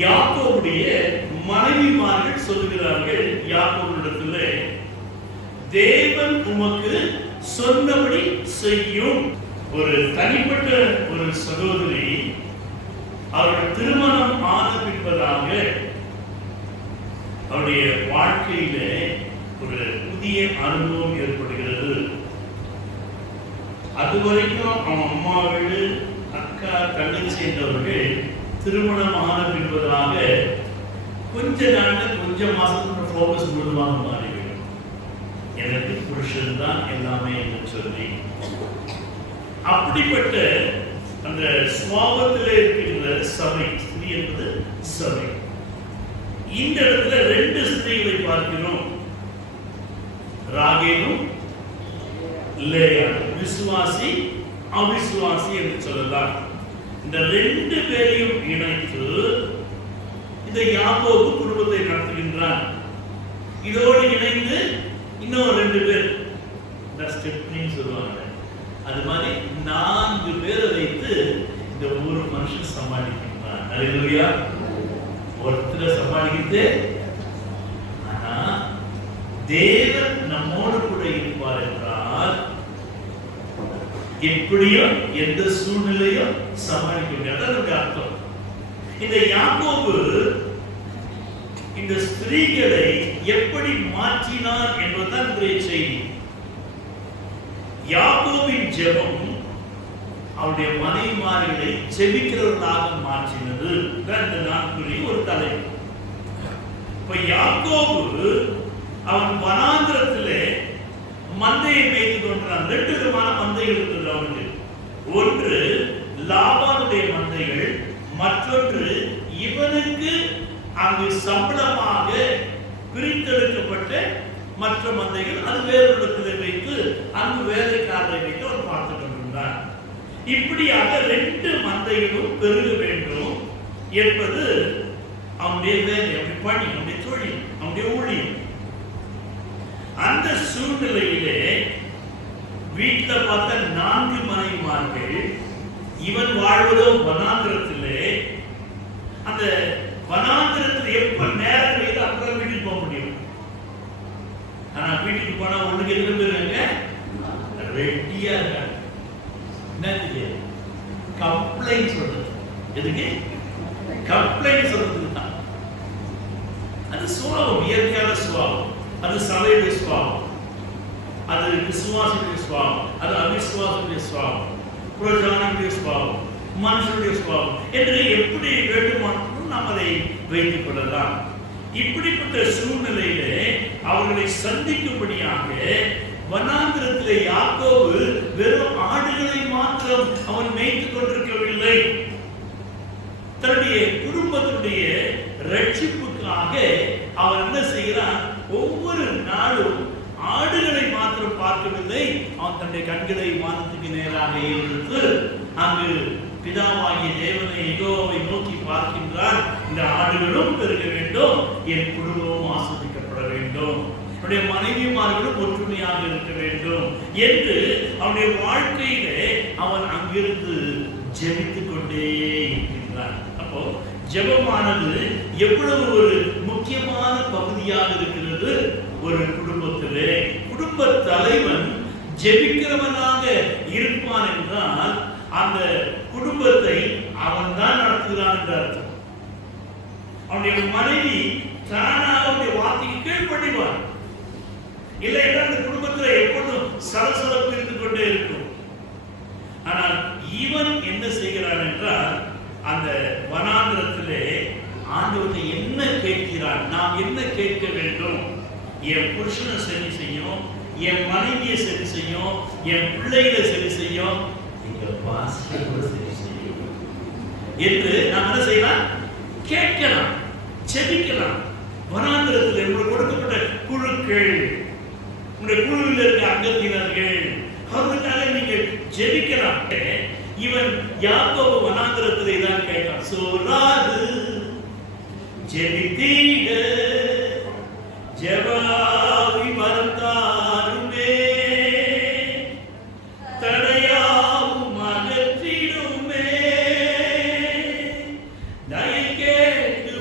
யாக்கோபுடைய மனைவிமார்கள் சொல்லுகிறார்கள் யாக்கோபிடத்திலே, தேவன் உமக்கு சொன்னபடி செய்யும். ஒரு தனிப்பட்ட ஒரு சகோதரி அவருடைய திருமணம் ஆன பின்பதாக அவருடைய வாழ்க்கையிலே ஒரு புதிய அனுபவம் ஏற்படுகிறது. அதுவரைக்கும் அவன் அம்மா வீடு, அக்கா, தங்கச்சி என்றவர்கள் திருமணம் ஆன பின்பதாக கொஞ்ச நாள்ல கொஞ்ச மாசத்துல போக்கஸ் முழுதாக மாறிவிடும். எனக்கு புருஷன் தான் எல்லாமே என்று சொல்லி அப்படிப்பட்ட அந்த சுவாபத்திலே இருக்கின்ற சபை, ஸ்திரீ என்பது சபை. இந்த இடத்துல ரெண்டு ஸ்திரீகளை பார்க்கிறோம், ராகேலும் லேயாளும், விசுவாசி அவிசுவாசி என்று சொல்லலாம். இந்த ரெண்டு பேரையும் இணைத்து இந்த யாக்கோபு குடும்பத்தை நடத்துகின்றான். இதோடு இணைந்து இன்னும் ரெண்டு பேர் சொல்லுவாங்க, அது மாதிரி 4 பேரை வைத்து இந்த ஊர் மனுஷன் சமாளிக்கின்றான். அல்லேலூயா. ஒருத்தர் சமாளிக்கிட்டு, ஆனா தேவன் நம்மோடு கூட இருப்பார் என்றால் எப்படியோ எந்த சூழ்நிலையோ சமாளிக்க முடியாது. அதற்கு அர்த்தம் இந்த யாக்கோபு இந்த ஸ்திரீகளை எப்படி மாற்றினார் என்பதுதான் இன்றைய செய்தி. யாக்கோபின் ஜெபம் அவருடைய மனைவிமார்களை ஜெபிக்கிறவர்களாக மாற்றினது இந்த நாட்களில் ஒரு தலைப்பு. இப்ப யாக்கோபு அவன் வனாந்திரத்திலே மந்தையை மேய்த்து கொண்டான். 2 விதமான மந்தைகள் இருந்தது அவனுக்கு. ஒன்று லாபானுடைய மந்தைகள், மற்றொன்று இவனுக்கு அங்கு சம்பளமாக பிரித்தெடுக்கப்பட்ட மற்ற மந்தைகள். அது வேறு இடத்திலே வைத்து அங்கு வேலைக்காரரை வைத்து அவன் பார்த்துக் கொண்டிருந்தான். இப்படியாக 2 மந்தைகளும் பெருக வேண்டும் என்பது அவனுடைய வேலை, அவனுடைய பணி, அவனுடைய தொழில், அவனுடைய ஊழியம். அந்த சூழ்நிலையிலே வீட்டில் பார்த்த 4 மனைவிமார்கள், இவன் வாழ்வதோ வனாந்திரத்திலே. அந்த வனாந்திரத்தில் எப்ப நேரம் வைத்து அப்புறம் வீட்டுக்கு போக முடியும். ஆனா வீட்டுக்கு போனா ஒண்ணுக்கு எதுக்கு போயிருக்காங்க, ரெட்டியா இருக்காங்க. என்ன கம்ப்ளைண்ட் சொல்றது, எதுக்கு கம்ப்ளைண்ட் சொல்றதுக்கு தான். அது சுவாபம், இயற்கையான சுவாபம். அது சபையுடைய சுவாபம், அது விசுவாசியுடைய சுவாபம், அது அவிசுவாசியுடைய சுவாபம், புறஜானியுடைய சுவாபம், மனுஷனுடைய சுவாபம் என்று எப்படி வேண்டுமானாலும் நாம் அதை வைத்துக் கொள்ளலாம். இப்படிப்பட்ட சூழ்நிலையிலே அவர்களை சந்திக்கும்படியாக வனாந்திரத்திலே யாக்கோபு வெறும் ஆடுகளை மாத்திரம் அவன் மேய்த்துக் கொண்டிருக்கவில்லை. தன்னுடைய குடும்பத்தினுடைய ரட்சிப்புக்காக அவன் என்ன செய்கிறான், ஒவ்வொரு நாளும் ஆடுகளை மாத்திரம் பார்க்கவில்லை, அவன் தன்னுடைய கண்களை வானத்துக்கு நேராக எடுத்து அங்கு பிதாவாகிய தேவனை யெகோவாவை நோக்கி பார்க்கின்றான். இந்த ஆடுகளும் பெருக வேண்டும், என் குடும்பமும் ஆஸ்வதிக்கப்பட வேண்டும், என்னுடைய மனைவிமார்களும் ஒற்றுமையாக இருக்க வேண்டும் என்று அவனுடைய வாழ்க்கையிலே அவன் அங்கிருந்து ஜெபித்துக் கொண்டே இருக்கின்றான். அப்போ ஜெபமானது எவ்வளவு ஒரு முக்கியமான பகுதியாக இருக்கிறது ஒரு குடும்பத்திலே. குடும்ப தலைவன் ஜெபிக்கிறவனாக இருப்பான் என்றால் அந்த குடும்பத்தை அவன் தான் நடத்துகிறான் என்ற அர்த்தம். அவனுடைய மனைவி தானாக அவனுடைய வார்த்தைக்கு கீழ்ப்படிவான். இல்லை என்றால் அந்த குடும்பத்தில் எப்பொழுதும் சலசலப்பு இருந்து கொண்டே இருக்கும். ஆனால் இவன் என்ன செய்கிறான் என்றால் அந்த வனாந்திரத்திலே ஆண்டவரை என்ன கேட்கிறான், நாம் என்ன கேட்க வேண்டும், என் புருஷனை சரி செய்யும், என் மனைவியை சரி செய்யும், என் பிள்ளைகளை சரி செய்யும், எங்க பாஸ்டரை சரி செய்யும் என்று நாம் என்ன செய்யலாம், கேட்கலாம், ஜெபிக்கலாம். வனாந்திரத்தில் உங்களுக்கு கொடுக்கப்பட்ட குழுக்கள், உங்களுடைய குழுவில் இருக்க அங்கத்தினர்கள், அவர்களுக்காக நீங்கள் ஜெபிக்கலாம். இவன் யாக்கோபு வனாந்திரத்திலே தான் கேட்டான், சோராது ஜெபித்தீட ஜெபாவி மறந்தாருமே, தடையாவும் அகற்றிடுமே, தயை கேட்டு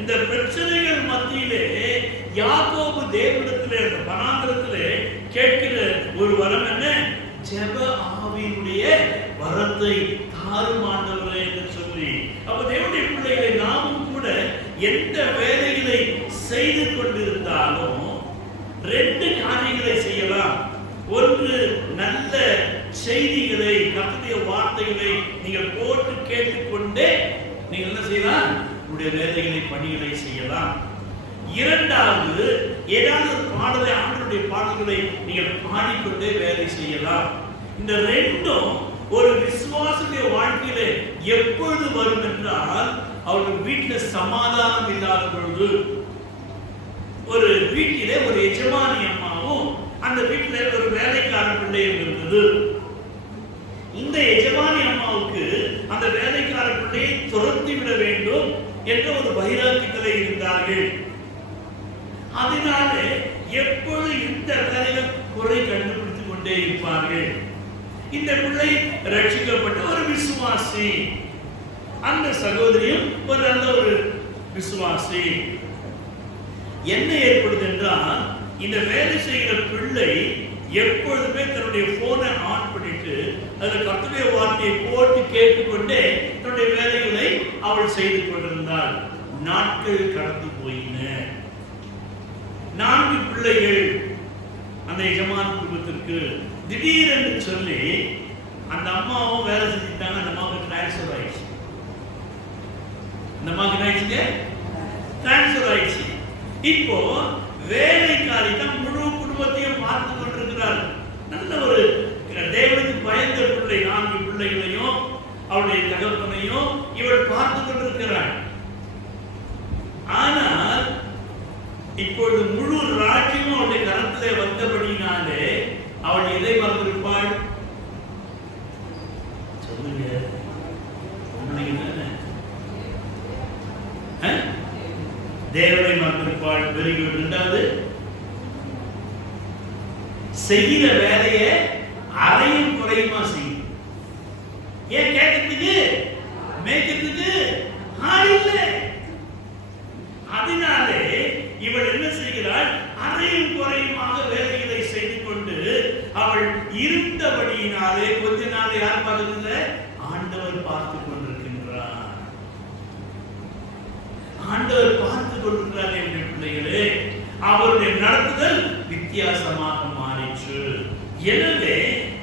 இந்த பிரச்சனைகள் மத்தியிலே யாக்கோபு தேவனிடத்திலே அந்த வனாந்திரத்திலே கேட்கிற ஒரு வரம் என்ன? ஜெப ஆவியினுடைய வரத்தை தாரும் ஆண்டவரே என்று சொல்லி. அப்ப தேவனுடைய பிள்ளைகளை நாமும் கூட எந்த வேலைகளை செய்து கொண்டிருந்தாலும் ரெண்டு காரியங்களை செய்யலாம். ஒன்று, நல்ல செய்திகளை, கர்த்தருடைய வார்த்தைகளை நீங்கள் போட்டு கேட்டுக்கொண்டே நீங்கள் என்ன செய்யலாம்? உங்களுடைய வேலைகளை, பணிகளை செய்யலாம். இரண்டாவது, ஏதாவது ஒரு பாடலை, ஆண்டவருடைய பாடல்களை நீங்கள் பாடிக்கொண்டே வேலை செய்யலாம். இந்த ரெண்டும் ஒரு விசுவாசிய வாழ்க்கையில எப்பொழுது வரும் என்றால், அவர்கள் வீட்டில் சமாதானம் இல்லாத பொழுது. ஒரு வீட்டிலே ஒரு எஜமானி அம்மாவும் அந்த வீட்டில ஒரு வேலைக்கார பிள்ளையும் இருந்தது. இந்த எஜமானி அம்மாவுக்கு அந்த வேலைக்கார பிள்ளையை துரத்தி விட வேண்டும் என்ற ஒரு வைராக்கியத்திலே இருந்தார்கள். அதனாலே எப்பொழுது இந்த வேலையில் குறை கண்டுபிடித்துக் கொண்டே இருப்பார்கள். இந்த பிள்ளை ரட்சிக்கப்பட்ட ஒரு விசுவாசி, அந்த சகோதரியும் ஒரு நல்ல ஒரு விசுவாசி. என்ன ஏற்படுது என்றால், இந்த வேலை செய்கிற பிள்ளை எப்பொழுதுமே தன்னுடைய போனை ஆன் பண்ணிட்டு அந்த கர்த்தருடைய வார்த்தையை போட்டு கேட்டுக்கொண்டே தன்னுடைய வேலைகளை அவள் செய்து கொண்டிருந்தாள். நாட்கள் கடந்து போயின. 4 பிள்ளைகள் அந்த எஜமான குடும்பத்திற்கு. திடீரென்று சொல்லி அந்த அம்மாவும் வேலை செஞ்சுட்டாங்க. அந்த அம்மாவுக்கு டிரான்ஸ்பர் ஆயிடுச்சு. அந்த அம்மாவுக்கு என்ன ஆயிடுச்சு? டிரான்ஸ்பர் ஆயிடுச்சு. இப்போ வேலைக்காரி தான் முழு குடும்பத்தையும் பார்த்து கொண்டிருக்கிறார். நல்ல ஒரு தேவனுக்கு பயந்த பிள்ளை. 4 பிள்ளைகளையும் அவருடைய தகப்பனையும் இவள் பார்த்து கொண்டிருக்கிறாள். ஆனால் இப்பொழுது முழு ராஜ்யமும் அவருடைய கரத்திலே வந்தபடினாலே அவள் எதை மறந்திருப்பாள்? சொல்லுங்க. தேவனை மறந்திருப்பாள். Very good. இரண்டாவது, செய்கிற வேலையை அறையும் குறையுமா செய்யும். ஏன் கேட்கறதுக்கு, மேய்க்கிறதுக்கு ஆள் இல்லை. அதனாலே இவள் என்ன செய்கிறாள்? அறையும் குறையுமாக வேலைகளை செய்து கொண்டு அவள் இருந்தபடியினாலே கொஞ்ச நாள் யார் பார்க்கல? ஆண்டவர் பார்த்து கொண்டிருக்கின்றார். ஆண்டவர் பார்த்து கொண்டிருக்கிறார் என்ற பிள்ளைகளே, அவருடைய நடத்துதல் வித்தியாசமாக மாறிற்று. எனவே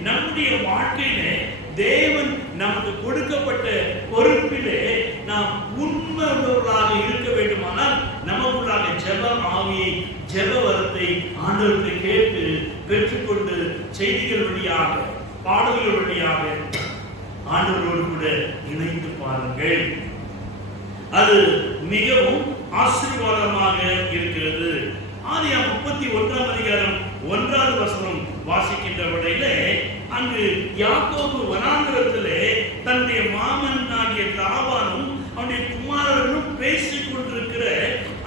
நம்முடைய வாழ்க்கையிலே தேவன் நமக்கு கொடுக்கப்பட்ட பொறுப்பிலே நாம் உண்மையுள்ளவர்களாக இருக்க வேண்டுமானால் நமக்குள்ளாக ஜெப ஆவியை, ஜெப வரத்தை ஆண்டவரை கேட்டு பெற்றுக்கொண்டு செய்திகள் வழியாக, பாடல்கள் வழியாக ஆண்டவரோடு கூட இணைந்து பாருங்கள். அது மிகவும் ஆசீர்வாதமாக இருக்கிறது. ஆதியாகமம் 31ஆம் அதிகாரம் 1வது வசனம் வாசிக்கின்ற வேளையிலே, அங்கு யாக்கோபு வனாந்திரத்திலே தன்னுடைய மாமனாகிய லாபானும் அவனுடைய குமாரர்களும் பேசிக் கொண்டிருக்கிற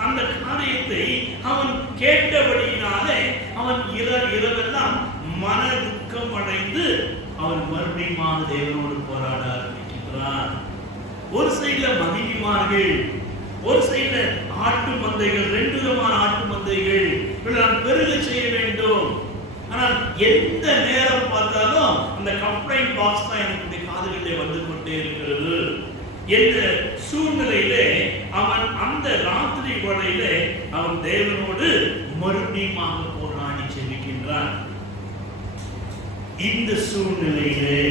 அந்த காரியத்தை அவன் கேட்டபடியினாலே அவன் இரவெல்லாம் மன துக்கம் அடைந்து அவன் மறுபடியும் தேவனோடு போராட ஆரம்பிக்கிறான். ஒரு சைடுல மனைவிமார்கள், ஒரு சைடுல ஆட்டு மந்தைகள், 2 விதமான ஆட்டு மந்தைகள். நான் பெருக செய்ய வேண்டும். ஆனால் எந்த நேரம் பார்த்தாலும் அந்த கம்ப்ளைண்ட் பாக்ஸ் தான் எனக்கு காதுகளிலே வந்து கொண்டே இருக்கிறது. என்ற சூழ்நிலையிலே அவன் அந்த ராத்திரி வேளையிலே அவன் தேவனோடு மறுபடியும் போராடி ஜெபிக்கின்றான். இந்த சூழ்நிலையிலே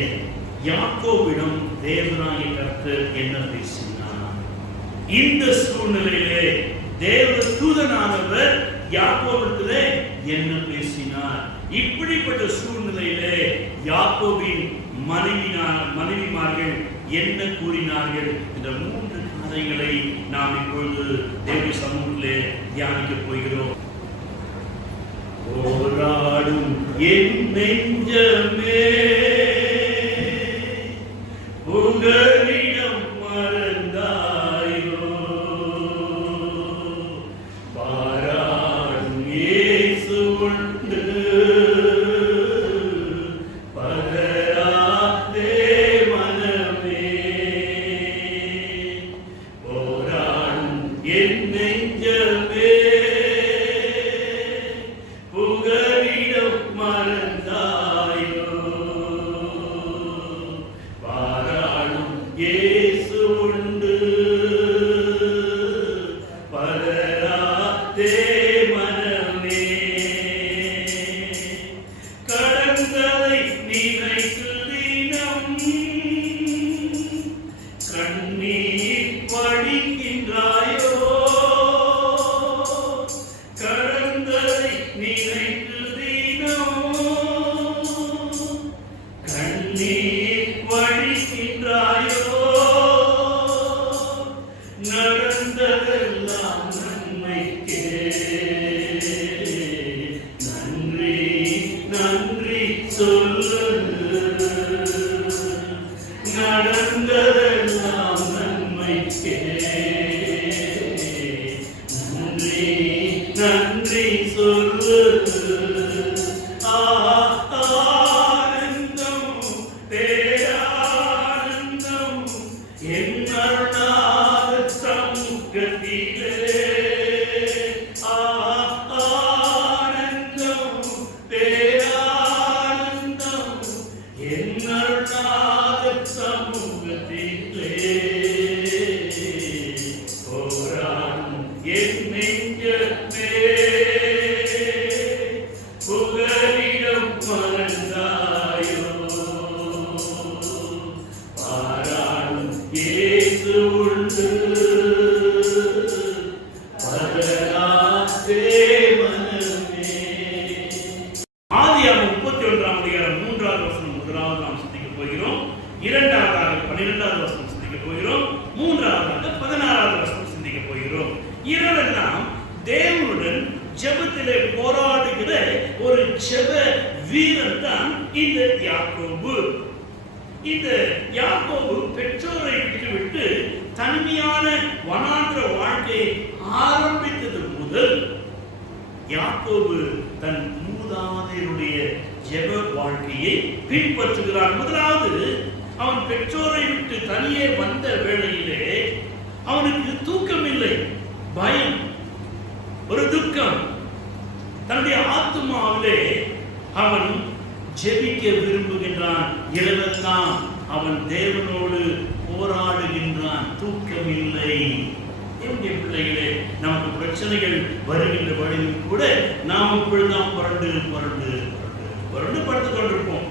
யாக்கோபிடம் தேவனாகிய கர்த்தர் என்ன பேசினார்? இந்த சூழ்நிலையிலே தேவ தூதனானவர் யாக்கோபிடத்திலே என்ன பேசினார்? இப்படிப்பட்ட சூழ்நிலையிலே யாக்கோபின் மனைவிமார்கள் என்ன கூறினார்கள்? இந்த 3 கதைகளை நாம் இப்பொழுது தேவ சமூகத்திலே தியானிக்க போகிறோம். போராடும் என் நெஞ்சமே உங்களிடம் மறந்தாயோ, பாராடும் இயேசு உண்டு, பதறாதே மனமே. போராடும் என் நெஞ்சமே புகலிடம் மறந்தாயோ பாராளும் இயேசு உண்டு பதறாதே மனமே கடந்ததை நினைத்து தினம் கண்ணீர் வடிக்கின்றாயோ கடந்ததை நினைத்து தினம் கண்ணீர் வடிக்கின்றாயோ நடந்ததெல்லாம் நன்மைக்கே நன்றி நன்றி சொல்லு நடந்ததெல்லாம் நன்மைக்கே நன்றி நன்றி சொல்லு ஆனந்தம் பேரானந்தம் என் அருளாத சமூகத்திலே ஆனந்தம் பேரானந்தம் என் அருளாத சமூகத்திலே போராடும் என் நெஞ்சமே புகலிடம் மறந்தாயோ பாராடும் இயேசு உண்டு பதறாதே மனமே. ஆதியாகமம் 31ஆம் அதிகாரம் 3வது வசனம் முதலாவது நாம் சிந்திக்கப் போகிறோம். இரண்டாவதாக 12வது வசனம் சிந்திக்கப் போகிறோம். மூன்றாவதாக 16வது வசனம் சிந்திக்கப் போகிறோம். இரவெல்லாம் தேவனுடன் ஜெபத்திலே போராடுகிற ஒரு ஜெப வீரன் தான் இந்த யாக்கோபு. இந்த யாக்கோபு பெற்றோரை விட்டுவிட்டு தனிமையான வனாந்திர வாழ்க்கையை ஆரம்பித்தது முதல் யாக்கோபு தன் மூதாதையருடைய ஜெப வாழ்க்கையை பின்பற்றுகிறான். முதலாவது அவன் பெற்றோரை விட்டு தனியே வந்த வேளையிலே அவனுக்கு தூக்கம் இல்லை, பயம், ஒரு துக்கம். தன்னுடைய ஆத்துமாவிலே அவன் ஜெபிக்க விரும்புகின்றான். இரவெல்லாம் அவன் தேவனோடு போராடுகின்றான். தூக்கம் இல்லை. என்னுடைய பிள்ளைகளே, நமக்கு பிரச்சனைகள் வருகின்ற வழியில் கூட நாம் இப்பொழுதுதான் புரண்டு புரண்டு புரண்டு புரண்டு படுத்துக் கொண்டிருப்போம்.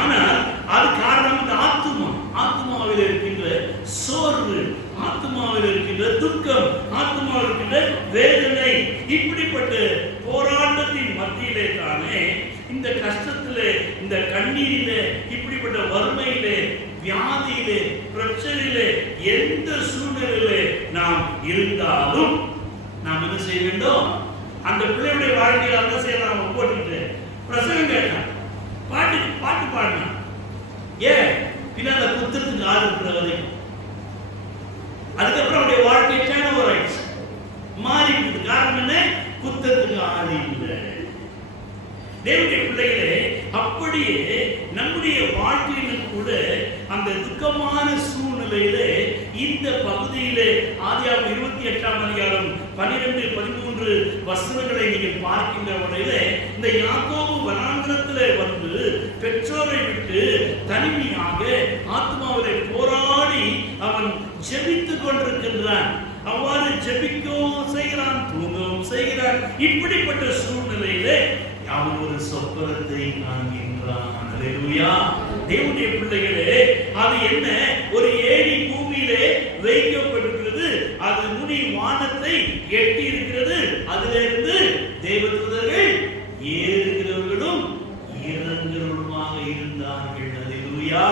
ஆனால் அது காரணம் இந்த ஆத்துமாவில் இருக்கின்ற சோர்வு, ஆத்துமாவில் இருக்கின்ற துக்கம், ஆத்துமாவில் இருக்கின்ற வேதனை. இப்படிப்பட்ட போராட்டத்தின் மத்தியிலே தானே இந்த கஷ்டத்திலே, இந்த கண்ணீரிலே, இப்படிப்பட்ட வறுமையிலே, வியாதியிலே, பிரச்சனையிலே, எந்த சூழ்நிலையிலே நாம் இருந்தாலும் நாம் என்ன செய்ய வேண்டும்? அந்த பிள்ளையுடைய வாழ்க்கையில் என்ன செய்யலாம்? அவன் போட்டுக்கிட்டு பிரசங்கம் கேட்டான், பாட்டு பாடினான். ஏன்? பின்னால குத்துறதுக்கு ஆள் இருக்கிற வரைக்கும். அதுக்கப்புறம் அவருடைய வாழ்க்கை டேர்ன் ஓவர் ஆயிடுச்சு, மாறி இருக்குது. காரணம் என்ன? குத்துறதுக்கு ஆள் இல்லை. தேவனுடைய பிள்ளைகளே, அப்படியே நம்முடைய வாழ்க்கையிலும் கூட அந்த துக்கமான சூழ்நிலையிலே இந்த பகுதியிலே ஆதியாகமம் 28ஆம் அதிகாரம் 12, 13 வசனங்களை நீங்கள் பார்க்கின்ற வகையிலே இந்த யாக்கோபு வனாந்திரத்திலே வந்து பெற்றோரை விட்டு தனிமையாக ஆத்மாவிலே போராடி அவன் ஜெபித்துக் கொண்டிருக்கின்றான். அவ்வாறு ஜெபிக்கவும் செய்கிறான், தூங்கவும் செய்கிறான். இப்படிப்பட்ட சூழ்நிலையிலே அவன் ஒரு சொப்பனத்தை காண்கின்றான். அல்லேலூயா. தேவனுடைய பிள்ளைகளே, அது என்ன? ஒரு ஏணி பூமியிலே வைக்கப்பட்டிருக்கிறது. அது நுனி வானத்தை எட்டி இருக்கிறது. அதிலிருந்து தேவதூதர்கள் ஏறுகிறவர்களும் இறங்குகிறவர்களுமாக இருந்தார்கள். அல்லேலூயா.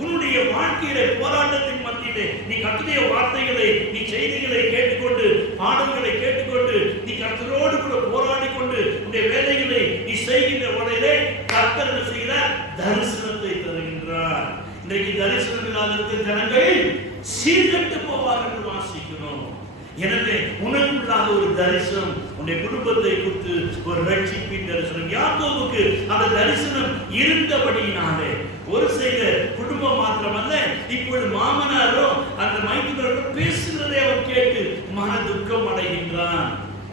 உன்னுடைய வாழ்க்கையிலே போராட்டத்தின் மத்தியிலே நீ கர்த்தருடைய வார்த்தைகளை, நீ செய்திகளை கேட்டுக்கொண்டு, பாடல்களை கேட்டுக்கொண்டு, நீ கர்த்தரோடு கூட போராடி கொண்டு உன்னுடைய வேலைகளை நீ செய்கின்ற வகையிலே கர்த்தர் என்ன செய்கிறார்? தரிசனத்தை தருகின்றார். இன்றைக்கு தரிசனம் இல்லாத ஜனங்கள் சீர்கெட்டு போவார்கள் என்று வாசிக்கிறோம். எனவே உனக்குள்ளாக ஒரு தரிசனம், உன்னுடைய குடும்பத்தை குறித்து ஒரு ரட்சிப்பின் தரிசனம். யாக்கோபுக்கு அந்த தரிசனம் இருந்தபடியினாலே ஒரு சில குடும்பம் மாத்திரமல்ல, இப்பொழுது மாமனாரோ அந்த மைத்துனரோடு பேசுகிறதை அவர் கேட்டு மன துக்கம் அடைகின்றான்.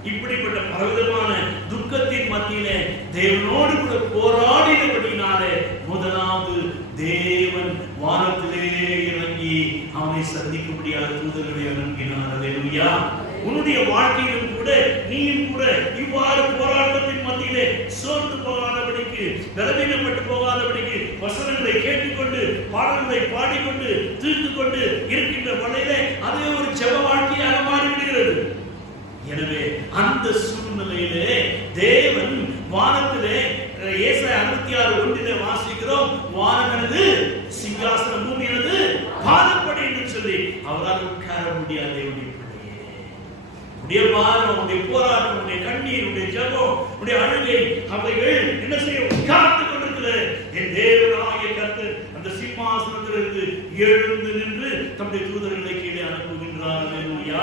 இப்படிப்பட்ட பலவிதமான துக்கத்தின் மத்தியிலே தேவனோடு கூட போராடினபடினாலே முதலாவது தேவன் வானத்திலே இறங்கி அவனை சந்திக்கும்படியாக தூதர்களை அனுப்பினார். அல்லேலூயா. உன்னுடைய வாழ்க்கையிலும் கூட நீயும் கூட இவ்வாறு போராட்டத்தின் மத்தியிலே சோர்ந்து போகாதபடிக்கு, பலவீனப்பட்டு போகாதபடிக்கு வசனங்களை கேட்டுக்கொண்டு பாடல்களை பாடிக்கொண்டு தீர்த்து கொண்டு இருக்கின்ற வழியிலே அதே ஒரு ஜெப வாழ்க்கையாக மாறிவிடுகிறது. எனவே அந்த சூழ்நிலையிலே தேவன் வானத்திலே ஏசாயா 66:1 வாசிக்கிறோம், வானமானது சிங்காசனம், பூமியானது பாதப்படி என்று சொல்லி அவரால் உட்கார முடியாது. உடைய பாரம், உடைய போராட்டம், உடைய கண்ணீர், உடைய ஜெபம், உடைய அழுகை அவைகள் என்ன செய்ய காத்துக் கொண்டிருக்கிறது. என் தேவனாகிய கர்த்தர் அந்த சிம்மாசனத்திலிருந்து எழுந்து நின்று தம்முடைய தூதர்களை கீழே அனுப்புகின்றார். அல்லேலூயா.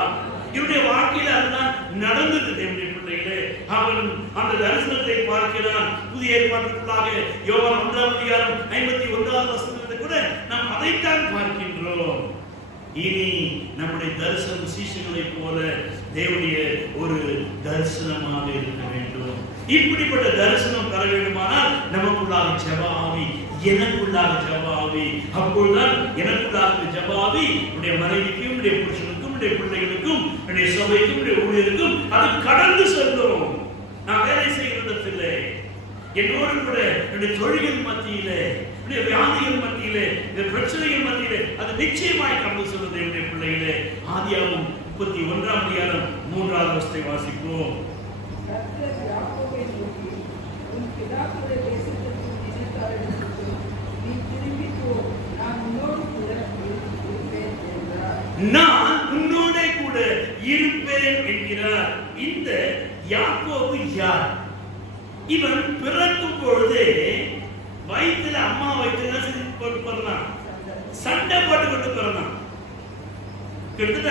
இவருடைய வாழ்க்கையில் அதுதான் நடந்தது. தேவனுடைய பிள்ளைகளே, அவன் அந்த தரிசனத்தை பார்க்கிறான். புதிய ஏற்பாட்டுக்குள்ளாக யோவான் 1:51 கூட நாம் அதைத்தான் பார்க்கின்றோம். இனி நம்முடைய தரிசனம் சீஷர்களை போல தேவனுடைய ஒரு தரிசனமாக இருக்க வேண்டும். இப்படிப்பட்ட தரிசனம் தர வேண்டுமானால் நமக்குள்ளாக ஜெப ஆவி, எனக்குள்ளாக ஜெப ஆவி, அப்பொழுதுதான் எனக்குள்ளாக ஜெப ஆவி உடைய மனைவிக்கும், உடைய புருஷனுக்கும், உடைய பிள்ளைகளுக்கும், உடைய சபைக்கும், உடைய ஊழியருக்கும் அது கடந்து செல்லும். நான் வேலை செய்கிறதில்லை, என்னோடு கூட என்னுடைய தொழில்கள் மத்தியிலே, வியாதிகள் மத்தியிலே, பிரச்சனைகள் மத்தியிலே அது நிச்சயமாய் கடந்து செல்வது. என்னுடைய பிள்ளைகளே, ஆதியாகமம் 31:3 வாசிப்போம். நான் உன்னோட கூட இருப்பேன் என்கிறார். இந்த யாக்கோபு யார்? இவன் பிறக்கும் பொழுதே வயிற்றுல, அம்மா வயிற்றுல பிறந்தான், சண்டை போட்டு கொண்டு பிறந்தான். கிட்டத்தட்ட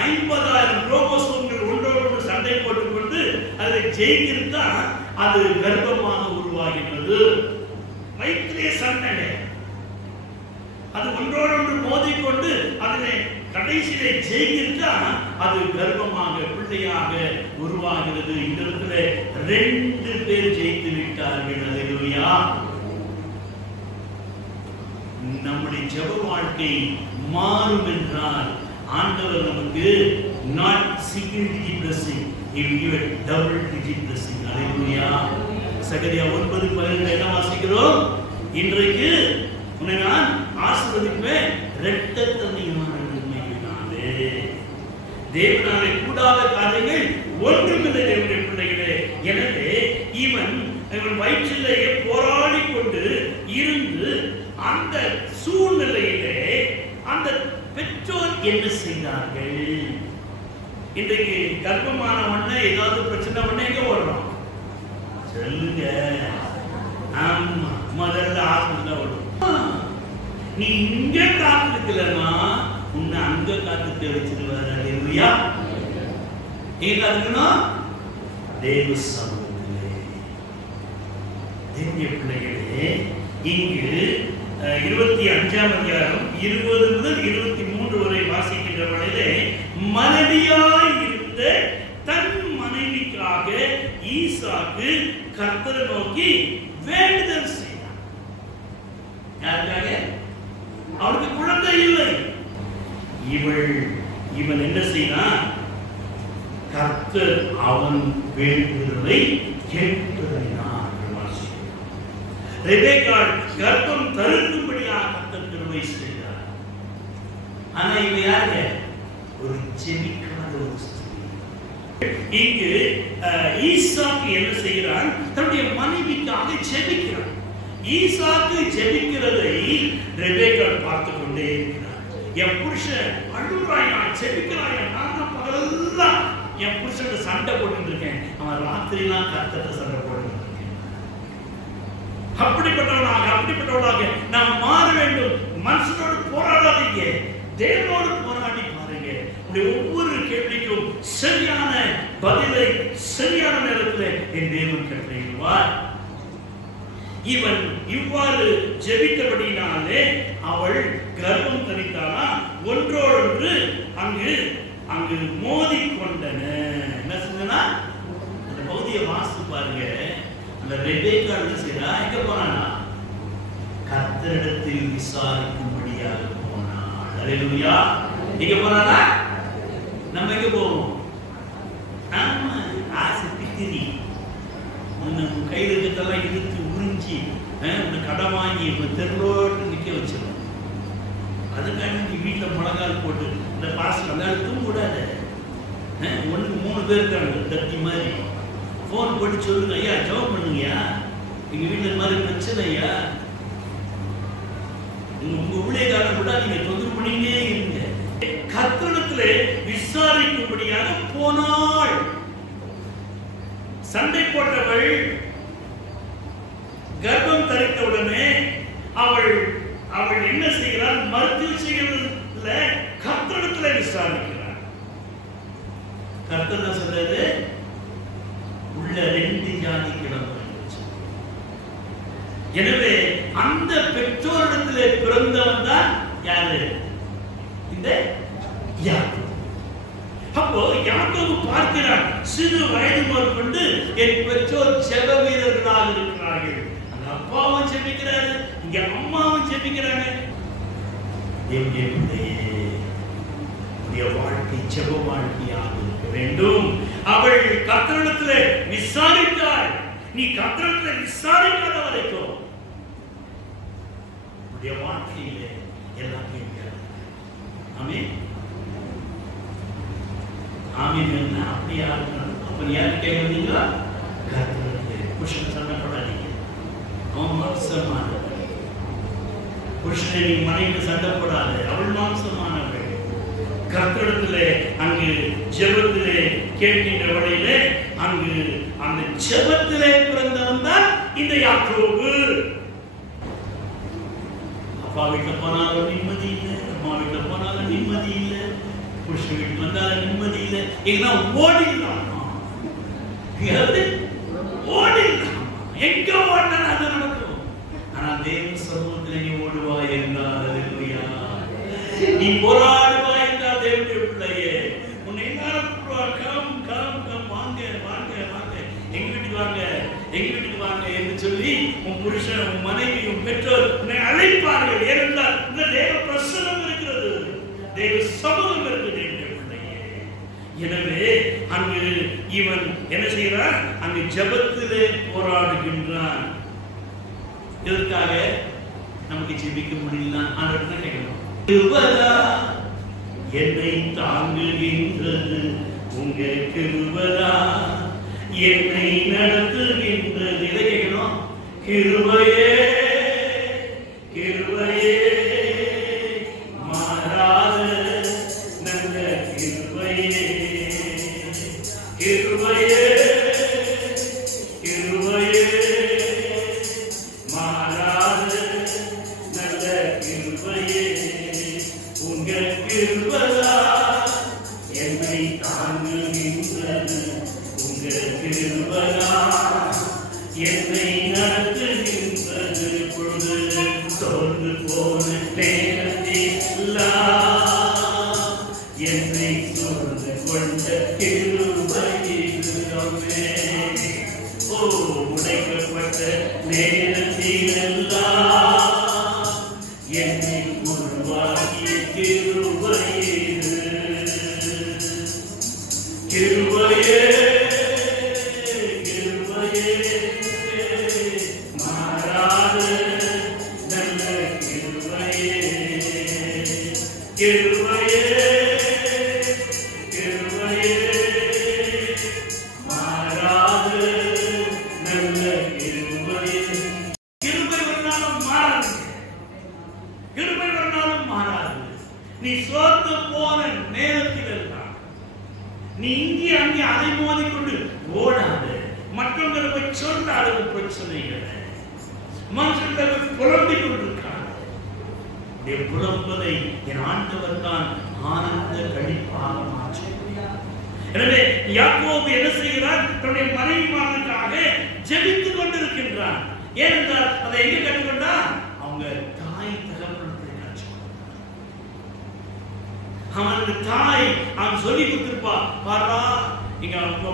50,000 குரோமோசோம்கள் ஒன்றோடு ஒன்று சண்டை போட்டுக்கொண்டு அதை ஜெயிக்கிருந்தா அது கர்ப்பமாக உருவாகின்றது. வயிற்றிலே சண்டை, அது ஒன்றோடு ஒன்று மோதிக்கொண்டு அதிலே கடைசியிலே ஜெயிக்கிருந்தா அது கர்ப்பமாக பிள்ளையாக உருவாகிறது. இந்த இடத்துல 2 பேர் ஜெயித்து விட்டார்கள். அல்லேலூயா. நம்முடைய ஜெப வாழ்க்கை மாறும் என்றால் ஆண்டவர் நமக்கு not single digit blessing, he will give a double digit blessing. அல்லேலூயா. சகரியா 9:12 என்ன வாசிக்கிறோம்? இன்றைக்கு உன்னை நான் ஆசீர்வதிப்பேன் இரட்டத்தனையான நன்மையினாலே. தேவனாலே கூடாத காரியங்கள் ஒன்றுமில்லை தேவனுடைய பிள்ளைகளே. எனவே இவன் வயிற்றிலேயே போராடி கொண்டு இருந்து அந்த சூழ்நிலையிலே அந்த பெற்றோர் என்ன செய்தார்கள்? இன்றைக்கு கர்ப்பமான உடனே ஏதாவது பிரச்சனை உடனே எங்க ஓடுறோம்? சொல்லுங்க. ஆமா, முதல்ல ஹாஸ்பிட்டல் ஓடும். நீ இங்க காத்துக்கலன்னா உன்னை அங்க காத்துக்க வச்சிருவாரு. அல்லேலூயா. எங்க காத்துக்கணும்? தேவ சமூகத்திலே. தேவனுடைய பிள்ளைகளே, இங்கு 25:20 வரை வாசிக்கின்ற வரையிலே மனைவியாய் இருந்த தன் மனைவிக்காக ஈசாக்கு கர்த்தரை நோக்கி வேண்டுதல் செய்தார். யாருக்காக? அவளுக்கு குழந்தை இல்லை. இவன் என்ன செய்தான்? கர்த்தர் அவன் வேண்டுதலை கேட்டறினார். ரெபெக்காள் கர்ப்பம் தரிக்கும்படியாக கர்த்தர் கிருபை செய்தார். ஆனா இவ யாரு? ஒரு ஜெபிக்காத ஒரு ஸ்திரீ. இங்கு ஈசாக்கு என்ன செய்கிறான்? தன்னுடைய மனைவிக்காக ஜெபிக்கிறான். ஈசாக்கு ஜெபிக்கிறதை ரெபெக்காள் பார்த்து கொண்டே இருக்கிறார். என் புருஷன் அழுறாயா, ஜெபிக்கிறாயா, நான் பகலெல்லாம் என் புருஷன் சண்டை போட்டு இருக்கேன், அவன் ராத்திரிலாம் கர்த்தரை சண்டை போட்டு அப்படிப்பட்டவனாக நாம் மாற வேண்டும். மனுஷனோடு போராடாதீங்க, தேவனோடு போராடி பாருங்க. ஒவ்வொரு கேள்விக்கும் சரியான பதிலை சரியான நேரத்தில் என் தேவன் கட்டளையிடுவார். இவன் இவ்வாறு ஜெபித்தபடினாலே அவள் கர்ப்பம் தரித்தாளா. ஒன்றோடொன்று அங்கு அங்கு மோதி கொண்டன. என்ன சொன்னா அந்த பகுதியை வாசித்து பாருங்க. அந்த ரெபேக்கா என்ன செய்றா? எங்க போனானா? கர்த்தரிடத்தில் விசாரிக்கும்படியாக போனாள். அல்லேலூயா. எங்க போனானா? நம்ம எங்க போவோம்? நாம ஆசை பித்திரி உன் கையில் இருக்கிறதெல்லாம் இழுத்து உறிஞ்சி உன்னை கடன் வாங்கி உன்னை தெருவோட்டு நிற்க வச்சிடும். அதுக்காண்டி நீ வீட்டில் முழங்கால் போட்டு இந்த பாஸ்டர் அங்கால் தூங்கக்கூடாது. ஒன்றுக்கு 3 பேர் இருக்காங்க தத்தி மாதிரி. ஃபோன் போட்டு சொல்லுங்க, ஐயா ஜெபம் பண்ணுங்கய்யா, எங்கள் வீட்டில் இந்த மாதிரி பிரச்சனை ஐயா. உங்கள் ஊழியக்காரன் கூட நீங்கள் தொந்தரவு பண்ணிக்கிட்டே இருங்க. கர்த்தரிடத்திலே விசாரிக்கும்படியாக போனாள். சண்டை போட்டவள் கர்ப்பம் தரித்தவுடனே அவள் என்ன செய்கிறாள்? மருத்துவ செய்கிறதுல கர்த்தரிடத்திலே விசாரிக்கிறாள். கர்த்தர் என்ன சொல்றாரு? உள்ள 2 ஜாதி கிடந்து. எனவே அந்த பெற்றோரிடத்திலே பிறந்தவன் தான் யாரு? இந்த யாக்கோபு. அப்போ யாக்கோபு பார்க்கிறான், சிறு வயது முதல் கொண்டு என் பெற்றோர் ஜெப வீரர்களாக இருக்கிறார்கள். அந்த அப்பாவும் ஜெபிக்கிறாரு, இங்க அம்மாவும் ஜெபிக்கிறாங்க. வாழ்க்கை ஜெப வாழ்க்கையாக இருக்க வேண்டும். அவள் கர்த்தரிடத்திலே விசாரித்தாள். நீ கர்த்தரிடத்திலே விசாரிக்காத வரைக்கும் உன்னுடைய வாழ்க்கையிலே எல்லாம் கேட்கிறார். ஆமென். ஆமென். என்ன அப்படியா இருக்கணும்? அப்ப யார் கேட்குறீங்களா? கர்த்தரிடத்திலே. புருஷன் சண்டைப்படாதீங்க, அவன் மாம்சமானவள். புருஷனை நீ மனைவி சண்டை போடாது, அவள் மாம்சமானவள். கர்த்தரிடத்திலே அங்கு ஜெபத்திலே கேட்கின்ற வழியிலே அங்கு அந்த ஜெபத்திலே பிறந்தவன் தான் இந்த யாக்கோபு. அப்பா வீட்டில் போனாலும் நிம்மதி இல்லை, அம்மா வீட்டில் போனாலும் நிம்மதி இல்லை, புருஷன் வீட்டுக்கு வந்தாலும் நிம்மதி இல்லை. ஏன்னா ஓடிடலாம், ஓடிடலாம். எங்க ஓடினா அது நடக்கும். ஆனா தேவ சமூகத்தில் நீ ஓடுவாய் என்றால் நீ போராடுவாய் என்றால் தேவனுடைய பிள்ளையே உன்னை எல்லாரும் வாங்க வாங்க வாங்க எங்க வீட்டுக்கு வாங்க, எங்க வீட்டுக்கு வாங்க என்று சொல்லி உன் புருஷன், உன் மனைவி, உன் பெற்றோர் உன்னை அழைப்பார்கள். ஏனென்றால் இந்த தேவ பிரசன்னம் இருக்கிறது, தேவ சமூகம் இருக்குது என்ற பிள்ளையே. எனவே அங்கு இவன் என்ன செய்கிறான்? அங்கு ஜெபத்திலே போராடுகின்றான். இதற்காக நமக்கு ஜெபிக்க முடியல. ஆண்டவர்கிட்ட தான் கேட்கணும். கிருபையா என்னை தாங்குகின்றது, உங்க கிருபையா என்னை நடத்துகின்றது. இதை கேட்கணும். கிருபையே கிருபையே மாறாத நல்ல கிருபையே, கிருபையே கிருபையே மாறாத நல்ல கிருபையே, உங்க கிருபையா என்னை தாங்குகின்றது, உங்க கிருபையா என்னை நடத்துகின்றது. பொழுது சோர்ந்து போன நேரத்தில் என்னை சோர்ந்து கொண்ட கிருபையிலுமே, ஓ உடைக்கப்பட்ட நேரத்திலெல்லாம் என்னை உருவாக்கிய கிருபையிலு. கிருபையே கிருபையே மாறாத நல்ல கிருபையே, கிருபையே கிருபையே மாறாத நல்ல கிருபையே. கிருபை ஒரு நாளும் மாறாது, கிருபை ஒரு நாளும் மாறாது. நீ சோர்ந்து போன நேரத்தில் எல்லாம் நீ இங்கே அங்கே அதை மோதிக்கொண்டு ஓடாது. மற்றவங்களை சொல்ற அளவு பிரச்சனைகளை மனுஷர்களை புலம்பிக் கொண்டிருக்காங்க. புலம்பதை என் ஆண்டவர் தான் ஆனந்த கழிப்பாக மாற்றுகிறார். எனவே யாக்கோபு என்ன செய்கிறார்? தன்னுடைய மனைவிமார்களுக்காக ஜெபித்துக் கொண்டிருக்கின்றான். ஏனென்றால் அதை எங்க கற்றுக்கொண்டா? அவங்க தாய் தகப்பனத்தை கற்றுக்கொண்டார். அவனுக்கு தாய் அவன் சொல்லி கொடுத்துருப்பா, பாரா இங்க உங்க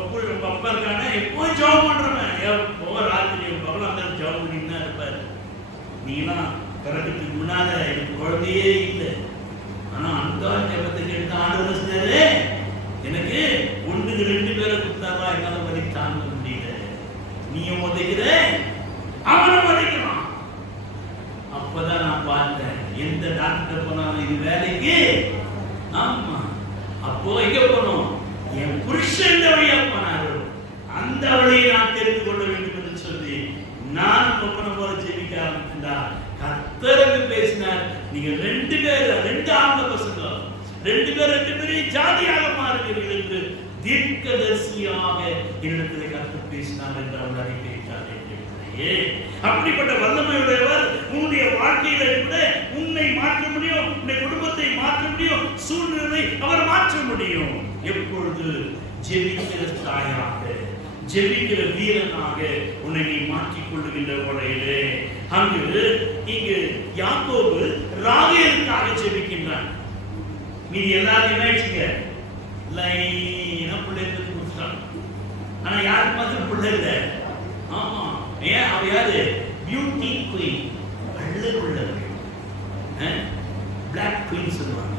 அப்பா இருக்கானே எப்போ ஜாப் பண்றவன், எப்போ ராத்திரி பகல அந்த ஜாப் பண்ணிட்டு தான் இருப்பாரு. நீங்களாம் பிறக்கிறதுக்கு முன்னால எனக்கு குழந்தையே இல்லை, ஆனா அந்த ஜபத்துக்கு எடுத்து ஆண்டவர் சொன்னாரு, எனக்கு 1-2 பேரை கொடுத்தாரா என்னால வழி தாங்க முடியல, நீயும் உதைக்கிற அவனை உதைக்கிறான். அப்பதான் நான் பார்த்தேன் எந்த டாக்டர் போனாலும் இது வேலைக்கு. ஆமா, அப்போ எங்க போனோம், என் புருஷன் இந்த வழியா போனாரு, அந்த வழியை நான் தெரிந்து கொள்ள வேண்டும் என்று சொல்லி நான் ஒப்பனை போல ஜெபிக்க ஆரம்பிச்சா கர்த்தருக்கு பேசினார். நீங்க 2 பேர் 2 ஆம்பளை பசங்க 2 பேரையும் ஜாதியாக மாறுவீர்கள் என்று தீர்க்கதரிசியாக என்னிடத்தில் கர்த்தர் பேசினார் என்று அவர் அறிவித்தார். அப்படிப்பட்ட வல்லமையுடையவர் உன்னுடைய வாழ்க்கையில கூட உன்னை மாற்ற முடியும், உன்னுடைய குடும்பத்தை மாற்ற முடியும், சூழ்நிலை அவர் மாற்ற முடியும். எப்பொழுது ஜெபிக்கிற தாயாக, ஜெபிக்கிற வீரனாக உன்னை நீ மாற்றிக் கொள்ளுகின்ற முறையிலே. இங்கு யாக்கோபு ராகேலுக்காக ஜெபிக்கின்றான். மீதி எல்லாரும் ஆயிடுச்சுங்க, லைனா பிள்ளைகளுக்கு கொடுத்துட்டான். ஆனா யாருக்கு மாத்திரம் பிள்ளை இல்லை. ஆமா, ஏன் அவ யாரு? பியூட்டி குயின், அழகுள்ளவள், பிளாக் குயின் சொல்லுவாங்க.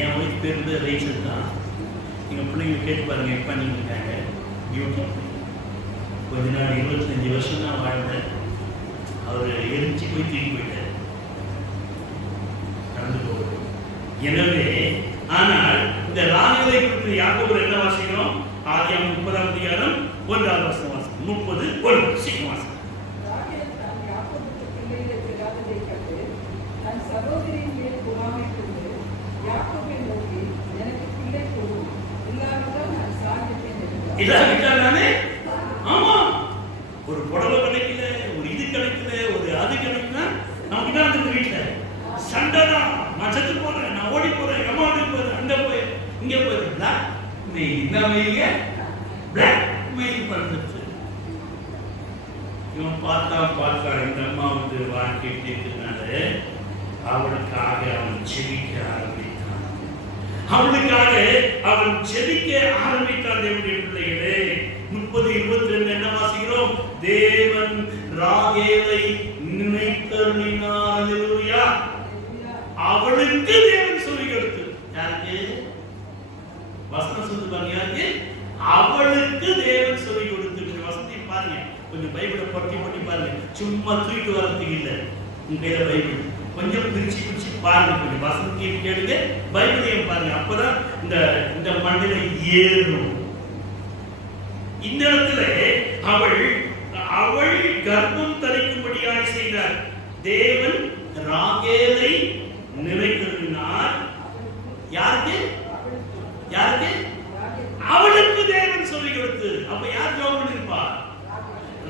என் ஒய்ஃப் பேர் வந்து ரேச்சல் தான். எங்க பிள்ளைங்க கேட்டு பாருங்க, எப்ப நீங்க இருக்காங்க பியூட்டி குயின். கொஞ்ச நாள் 25 வருஷம் தான் வாழ்ந்தேன். அவர் எரிஞ்சு போய் தீர்ந்து போயிட்டார், கடந்து போகிறது. எனவே ஆனால் இந்த ராகேலை குறித்து யாக்கோபு என்ன வாசிக்கிறோம்? ஆதியாகமம் 30ஆம் அதிகாரம் 1ஆம் வசனம் வாசிக்கிறோம். 30:1 சீக்கிரம் வாசிக்கிறோம். ஆமா, ஒரு புடவை கிடைக்கல, ஒரு இது கிடைக்கல, ஒரு அது கிடைக்கல, நமக்கு தான் அந்த வீட்டுல சண்டை தான். நான் செத்து போறேன், நான் ஓடி போறேன், அம்மா ஓடி போறேன், அங்க போய் இங்க போய் பிளாக் மெயில், இந்த மெயில பிளாக் மெயில் பண்றது. இவன் பார்த்தா இந்த அம்மா வந்து வாழ்க்கை இருக்கிறதுனால அவளுக்காக அவன் ஜெபிக்க ஆரம்பித்தான். அவளுக்காக அவன் ஜெபிக்க ஆரம்பித்தான். தேவனுடைய பிள்ளைகளே, 30:22 என்ன வாசிக்கிறோம்? தேவன் ராகேலை நினைத்தருளினார். அல்லேலூயா. அவளுக்கு தேவன் சொல்லி கொடுத்து, யாருக்கு வசனம் சொல்லி பாருங்க, யாருக்கு? அவளுக்கு தேவன் சொல்லி கொடுத்து. வசனத்தை பாருங்க, கொஞ்சம் பைபிளை பொட்டி பாருங்க, சும்மா தூக்கிட்டு வரதுக்கு இல்லை. உங்க கையில பைபிள் கொஞ்சம் பிரிச்சு பாருங்க, கொஞ்சம் வசனத்தை கேளுங்க, பைபிளையும் பாருங்க, அப்பதான் இந்த மண்ணில ஏறும். இந்த இடத்துல அவள் கர்ப்பம் தரிக்கும்படியாய் செய்தார். தேவன் ராகேலை நினைத்திருந்தார். யாருக்கு? அவளுக்கு தேவன் சொல்லி கொடுத்து. அப்ப யார் ஜெபம் பண்ணிருப்பார்?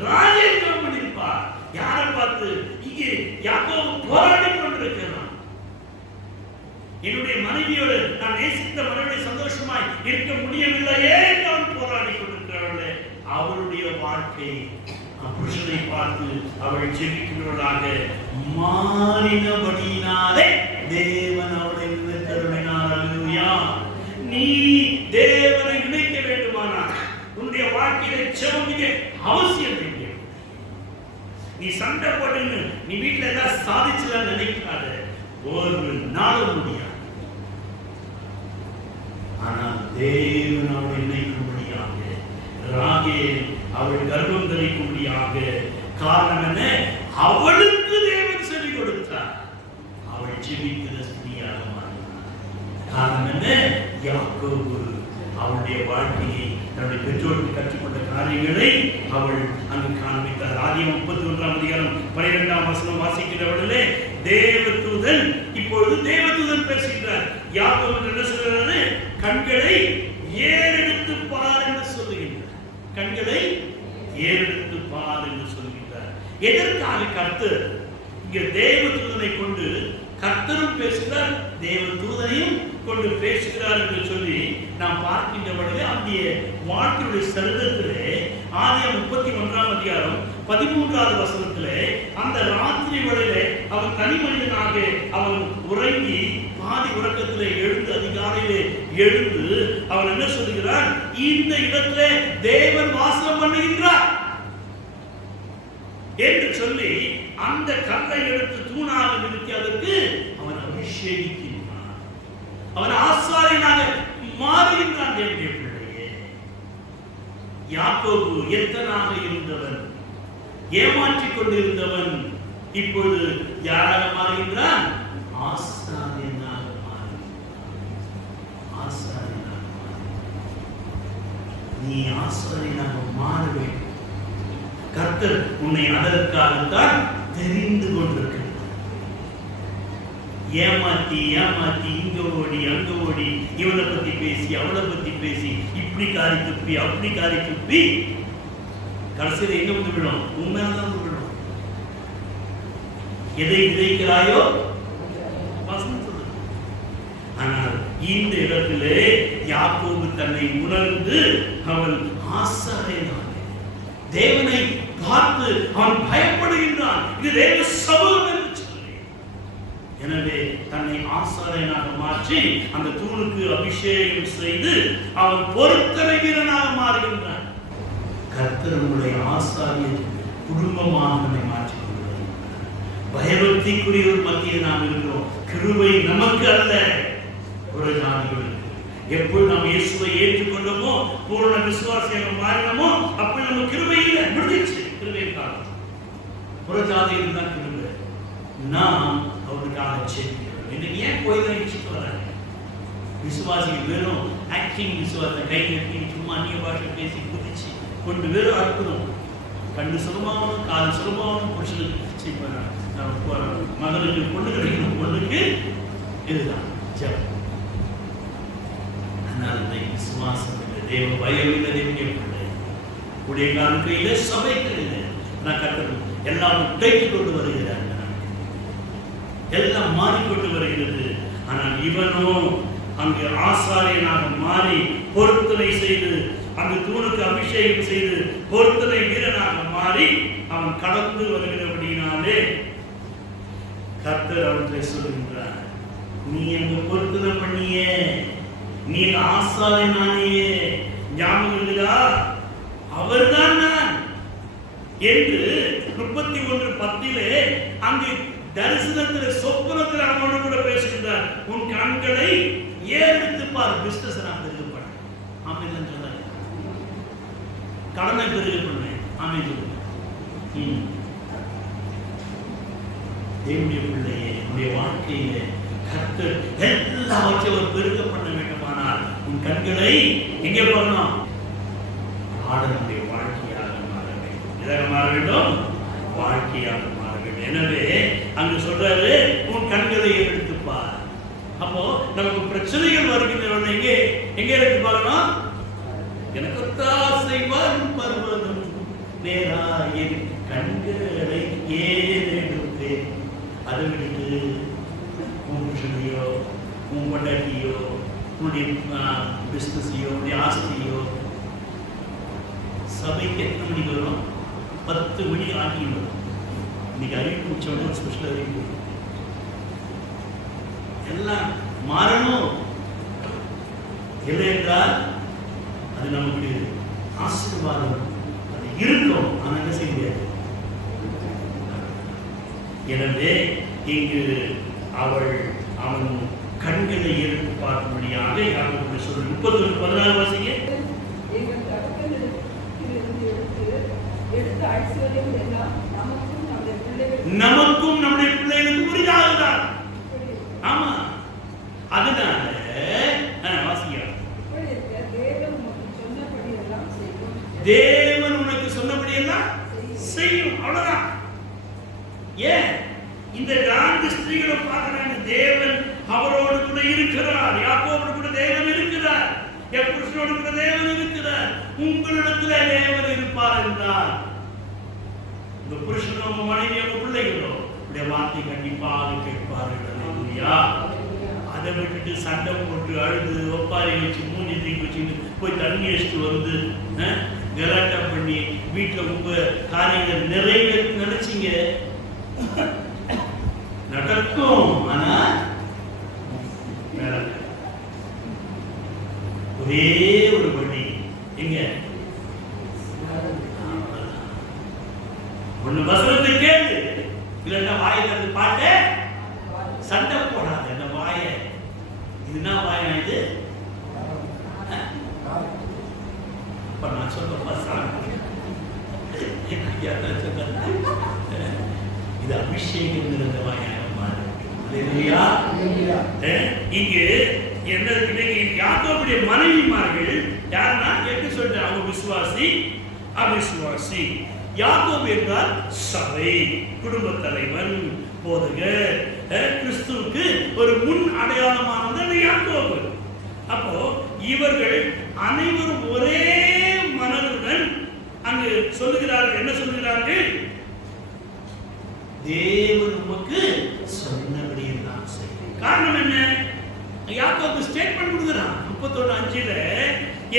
ராகேல் ஜெபம் பண்ணிருப்பார். யாரை பார்த்து? இங்கே யாக்கோபு போராடி கொண்டிருக்கிறான். என்னுடைய மனைவியோடு நான் நேசித்த மனைவியோட சந்தோஷமாய் இருக்க முடியவில்லையே, நான் போராடி கொண்டிருக்கிறாளே. அவளுடைய வாழ்க்கை புருஷனை பார்த்து அவள் ஜெபிக்கிறவளாக மாறினபடியினாலே தேவன் அவளை நினைத்தருளினார். அல்லேலூயா. நீ தேவனை நினைக்க வேண்டுமானால் உன்னுடைய வாழ்க்கையில ஜெபம் அவசியம் இல்லை. நீ சண்டை போட்டு நீ வீட்டுல எல்லாம் சாதிச்சுலாம் நினைக்காத, ஒரு நாள் முடியாது. ஆனால் தேவன் அவளை நினைக்கும்படியாக, ராகேல் அவள் கர்ப்பம் தரிக்கும்படியாக. காரணம் என்ன? அவளுக்கு தேவன் சொல்லிக் கொடுத்தார். அவள் ஜெபிக்கிற ஸ்திரீயாக மாறினார். காரணம் என்ன? யாக்கோபு அவளுடைய வாழ்க்கையை, தன்னுடைய பெற்றோருக்கு கற்றுக்கொண்ட காரியங்களை அவள் அங்கு காண்பித்தார். ஆதியாகமம் 31ஆம் அதிகாரம் 12ஆம் வசனம் வாசிக்கிறவர்களே, தேவதூதன், இப்பொழுது தேவதூதன் பேசுகிறார். யாக்கோபு என்ன சொல்றாரு? கண்களை ஏறெடுத்து பார் என்று சொல்லுகின்றார். கண்களை ஏறெடுத்து பார் என்று சொல்கிறார். எதற்காக கர்த்தர் இங்க தேவதூதனை கொண்டு கர்த்தரும் பேசுகிறார், தேவதூதனையும் கொண்டு பேசுகிறார் என்று சொல்லி நாம் பார்க்கின்ற வழியில் அந்த வாழ்க்கையுடைய சரித்திரத்திலே ஆதியாகமம் 31ஆம் அதிகாரம் 13வது வசனத்திலே அந்த ராத்திரி வேளையிலே அவன் தனி மனிதனாக அவன் உறங்கி பாதி உறக்கத்திலே எழுந்து அதிகாலையிலே எழுந்து அவன் என்ன சொல்லுகிறான், இந்த இடத்திலே தேவன் வாசம் பண்ணுகின்றார் என்று சொல்லி அந்த கல்லை எடுத்து தூணாக நிறுத்தி அதற்கு அவன் அபிஷேகிக்கின்றான். அவன் ஆசாரியனாக மாறுகின்றான். தேவனுடைய பிள்ளையே, யாக்கோபு எத்தனாக இருந்தவன், ஏமாற்றிக் கொண்டிருந்தவன், இப்பொழுது யாராக மாறுகின்றான்? ஆசாரியனாக மாறுகின்றான். ஆசாரியனாக நீ ஆசாரியனாக மாற வேண்டும். கர்த்தர் உன்னை அதற்காகத்தான் தெரிந்து கொண்டிருக்கிறார். ஏமாத்தி ஏமாத்தி இங்க ஓடி அங்க ஓடி இவனை பத்தி பேசி அவளை பத்தி பேசி இப்படி காரி துப்பி அப்படி காரி துப்பி கடைசியில் எங்க வந்து விடும்? உண்மையாதான் வந்து விடும். எதை விதைக்கிறாயோ வசனம் சொல்லுது. ஆனால் இந்த இடத்திலே யாக்கோபு தன்னை உணர்ந்து அவன் ஆசாரியனாக தேவனை பார்த்து அவன் பயப்படுகின்றான். இது தேவ சமூகம் என்று சொல்லி, எனவே தன்னை ஆசாரியனாக மாற்றி அந்த தூணுக்கு அபிஷேகம் செய்து அவன் பொருத்தனை வீரனாக மாறுகின்றான். கர்த்தர் உங்களுடைய ஆசாரியர் குடும்பமாக நம்மை மாற்றிக் கொள்கிறார். பயபக்திக்குரிய ஒரு மத்தியில் நாம் இருக்கிறோம். கிருபை நமக்கு அல்ல, ஒரு ஜாதிகளுக்கு. எப்பொழுது நாம் இயேசுவை ஏற்றுக்கொண்டோமோ, பூரண விசுவாசியாக மாறினோமோ, அப்படி நம்ம கிருபை இல்லை, முடிஞ்சிச்சு. கிருபை காலம் புறஜாதியில் தான் கிருபை. நாம் அவருக்காக சேர்க்கிறோம். இன்னைக்கு ஏன் கோயிலை வச்சுட்டு வராங்க? விசுவாசிகள் வெறும் ஆக்டிங் விசுவாசம், கை கட்டி சும்மா அந்நிய பாஷை பேசி குதிச்சு கொண்டு வெறும் அற்புதம். கண்டு சுலமாவும் காது சுலமாவும் புருஷனுக்கு மகனுக்கு பொண்ணு கிடைக்கணும், பொண்ணுக்கு இதுதான் ஜெபம். விசுவாசம் தேவ பயம் இல்லை. உடைய கையில சபை கையில நான் கட்டணும். எல்லாம் உடைத்துக் கொண்டு வருகிறார், எல்லாம் மாறிக்கொண்டு வருகிறது. ஆனால் இவனோ அங்கு ஆசாரியனாக மாறி பொருத்தனை செய்து அந்த தூணுக்கு அபிஷேகம் செய்து பொருத்தனை வீரனாக மாறி அவன் கடந்து வருகிறபடினாலே கர்த்தர் அவற்றை சொல்கின்றார், நீ அங்கு பொருத்தனை பண்ணியே, நீ ஆசாரியனானியே, ஞாபகம் இருக்குதா? அவர்தான் நான் என்று 31:10 அங்கு தரிசனத்தில் சொப்பனத்தில் அவனோடு கூட பேசுகின்றார். உன் கண்களை ஏறெடுத்து பார். பிசினஸ் நான் பெருக பண்ணேன், ஆமென் சொன்னார். கடனை பெருக பண்ணேன், ஆமென் சொல்லுங்க. தேவனுடைய பிள்ளையே, என்னுடைய வாழ்க்கையிலே கர்த்தர் எல்லாவற்றையும் ஒரு பெருக பண்ண வேண்டுமானால் உன் கண்களை எங்கே போகணும்? ஆடனுடைய வாழ்க்கையாக மாற வேண்டும். எதாக மாற வேண்டும்? வாழ்க்கையாக மாற வேண்டும். எனவே அங்கு சொல்றாரு, உன் கண்களை எடுத்துப்பார். அப்போ நமக்கு பிரச்சனைகள் வருகின்றன, எங்கே எங்கே எடுத்து பார்க்கணும்? எனக்கு தாசை வரும் பருவதும் நேராயின் கண்களை ஏறெடுப்பேன். அதை விட்டு உன் புருஷனையோ உன் பொண்டாட்டியோ உன்னுடைய பிஸ்னஸையோ உன்னுடைய ஆஸ்தியோ. சபைக்கு எத்தனை மணிக்கு வரும்? 10 மணி ஆகிடும். இன்னைக்கு அறிவிப்பு உச்சம் ஸ்பெஷல் அறிவிப்பு. எல்லாம் மாறணும். இல்லை என்றால் அது நமக்கு ஆசீர்வாதம் அது இருக்கும், ஆனால் என்ன செய்ய முடியாது. எனவே இங்கு அவன் கண்களை எடுத்து பார்க்கும்படியாக யாக்கோபு சொல்லு. 31:14 வாசிங்க. நமக்கும் நம்முடைய பிள்ளைகளுக்கும் உரிதாகுதான். ஆமா, அதனால வாசிங்க. தேவன் உனக்கு சொன்னபடி எல்லாம் செய்யும். அவ்வளவுதான். ஏன் இந்த 4 ஸ்திரீகளும் பார்க்கிறாங்க, தேவன் அவரோடு கூட இருக்கிறார். யாக்கோபோடு கூட தேவன் இருக்கிறார். என் புருஷனோடு கூட தேவன் இருக்கிறார். உங்களிடத்துல தேவன் இருப்பார் என்றால் உங்க புருஷனோ உங்க மனைவி உங்க பிள்ளைகளோ உடைய வார்த்தை கண்டிப்பாக கேட்பார்கள். அதை விட்டுட்டு சண்டை போட்டு அழுது ஒப்பாரி வச்சு மூஞ்சி தூக்கி வச்சுட்டு போய் தண்ணி அடிச்சுட்டு வந்து கலாட்டா பண்ணி வீட்டில் உங்க காரியங்கள் நிறைய நினைச்சீங்க நடக்கும். ஆனா ஒரே ஒரு வழி எங்க ஒண்ணு வசனத்தை கேளு, இல்லைன்னா வாயை திறந்து பாட்டு சண்டை போடாது. இந்த வாய இதுனா வாயா இது? அப்ப நான் சொல்ல இது அபிஷேகம் இருந்த வாயாக மாறு. இங்கு என்ன யாக்கோபுடைய மனைவிமார்கள் யாருன்னா எப்படி சொல்லிட்டு அவங்க விசுவாசி அவிசுவாசி. யாக்கோபு என்றால் சபை, குடும்ப தலைவன், போதகர், கிறிஸ்துவுக்கு ஒரு முன் அடையாளமானது யாக்கோபு. அப்போ இவர்கள் அனைவரும் ஒரே மனதுடன் அங்கு சொல்லுகிறார்கள். என்ன சொல்லுகிறார்கள்? தேவன் உமக்கு சொன்னபடி எல்லாம் செய்யும். காரணம் என்ன? யாக்கோபு ஸ்டேட்மெண்ட் கொடுக்கிறான் 31:5.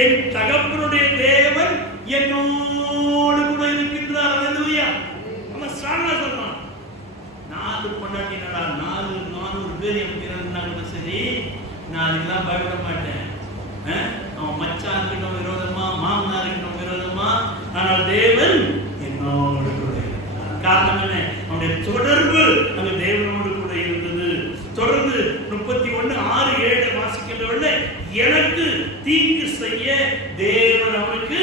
என் தகப்பனுடைய தேவன் என்னோடு கூட இருக்கின்றார். அல்லேலூயா. அவன் ஸ்ட்ராங்கா சொல்றான். 4 பொண்டாட்டினடா, 400 பேர் எனக்கு இருந்தாங்க, சரி நான் அதுக்கெல்லாம் பயப்பட மாட்டேன். அவன் மச்சானுக்கு விரோதமா, மாமனாருக்கு விரோதமா, ஆனால் தேவன் என்னோடு கூட இருக்கிறார். காரணம் என்ன? அவனுடைய தொடர்பு அந்த தேவனோடு கூட இருந்தது. தொடர்ந்து 31:6-7 வாசிக்கிறவர்கள எனக்கு தீங்கு செய்ய தேவன் அவனுக்கு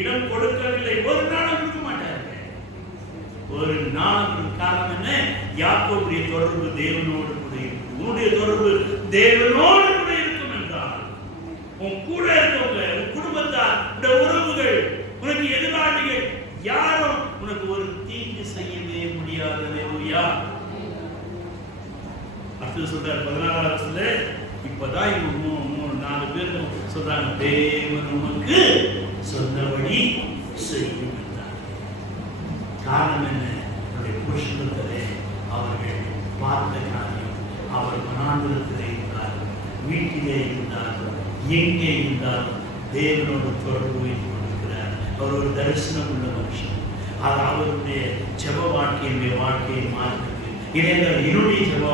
இடம் கொடுக்கவில்லை. ஒரு நாள் கொடுக்க மாட்டாங்க, ஒரு நாள். காரணம் என்ன? யாக்கோபுடைய தொடர்பு தேவனோடு கூட இருக்கு. உன்னுடைய தொடர்பு தேவனோடு கூட இருக்கும் என்றால் உன் கூட இருக்கவங்க, உன் குடும்பத்தார், உடைய உறவுகள், உனக்கு எதிராளிகள் யாரும் உனக்கு ஒரு தீங்கு செய்யவே முடியாது. அல்லேலூயா. அடுத்து சொல்றார் 14 இப்பதான் இவங்க 3-4 பேர் சொல்றாங்க, தேவன் உமக்கு சொன்னபடி செய்யும் என்றார். காரணம் என்ன? அவருடைய புருஷனத்திலே அவர்கள் பார்த்த காரியம், அவர் மனாந்திரத்திலே இருந்தார்கள், வீட்டிலே இருந்தார்கள், எங்கே இருந்தாலும் தேவனோடு தொடர்பு வைத்துக் கொண்டிருக்கிறார். அவர் ஒரு தரிசனம் உள்ள மனுஷன். அது அவருடைய ஜெப வாழ்க்கையை மாற்றிருக்கு. என்னுடைய ஜெப